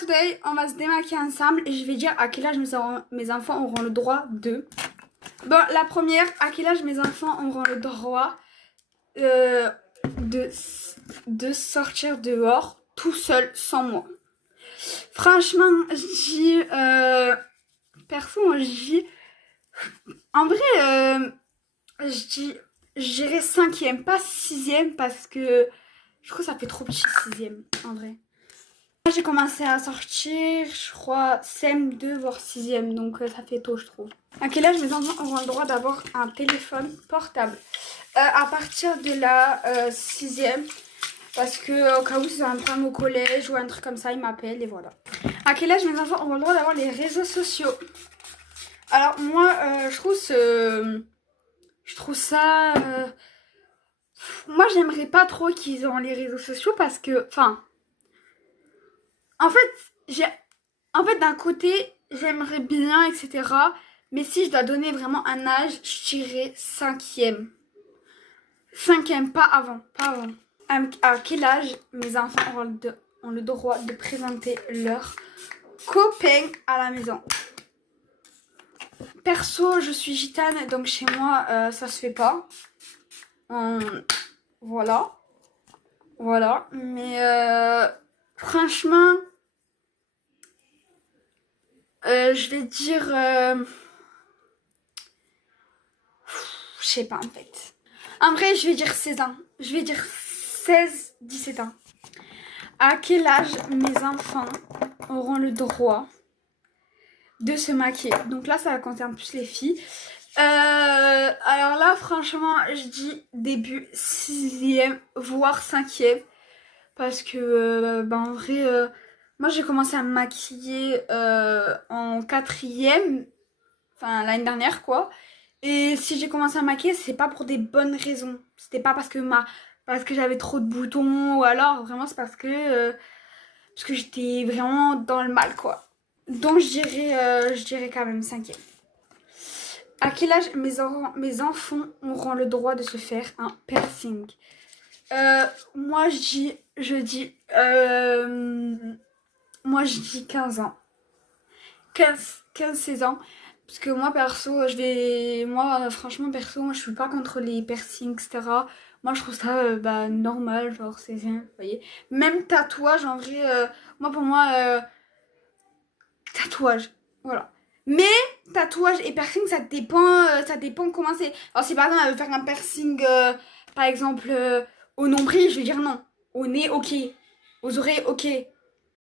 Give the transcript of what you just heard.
today, on va se démaquiller ensemble et je vais dire à quel âge mes enfants auront le droit de... Bon, la première, à quel âge mes enfants auront le droit de sortir dehors tout seul sans moi. Franchement, je dis... perso, moi, je dis... En vrai, je dirais 5e, pas 6e parce que je trouve que ça fait trop petit 6e, en vrai. J'ai commencé à sortir, je crois, CM2 voire 6e, donc ça fait tôt, je trouve. À quel âge mes enfants auront le droit d'avoir un téléphone portable? À partir de la 6e, parce que au cas où ils ont un problème au collège ou un truc comme ça, ils m'appellent et voilà. À quel âge mes enfants auront le droit d'avoir les réseaux sociaux? Alors moi, je trouve ça... moi, j'aimerais pas trop qu'ils aient les réseaux sociaux parce que... Enfin... En fait, d'un côté, j'aimerais bien, etc. Mais si je dois donner vraiment un âge, je dirais 5e. 5e, pas avant, pas avant. À quel âge mes enfants ont le droit de présenter leurs copains à la maison? Perso, je suis gitane, donc chez moi, ça se fait pas. Voilà. Voilà. Mais franchement... je vais dire... je sais pas en fait. En vrai, je vais dire 16 ans. Je vais dire 16-17 ans. À quel âge mes enfants auront le droit de se maquiller? Donc là, ça concerne plus les filles. Alors là, franchement, je dis début 6e, voire 5e. Parce que, en vrai... moi, j'ai commencé à me maquiller en 4e, enfin l'année dernière quoi. Et si j'ai commencé à me maquiller, c'est pas pour des bonnes raisons. C'était pas parce que j'avais trop de boutons ou alors vraiment c'est parce que j'étais vraiment dans le mal quoi. Donc je dirais quand même 5e. À quel âge mes enfants auront le droit de se faire un piercing? Moi je dis moi je dis 15 ans. 15-16 ans. Parce que moi perso, franchement perso, moi je suis pas contre les piercings, etc. Moi je trouve ça normal, genre c'est rien, vous voyez. Même tatouage en vrai, pour moi, tatouage, voilà. Mais tatouage et piercing ça dépend comment c'est. Alors si par exemple elle veut faire un piercing, par exemple au nombril, je vais dire non. Au nez, ok. Aux oreilles, ok.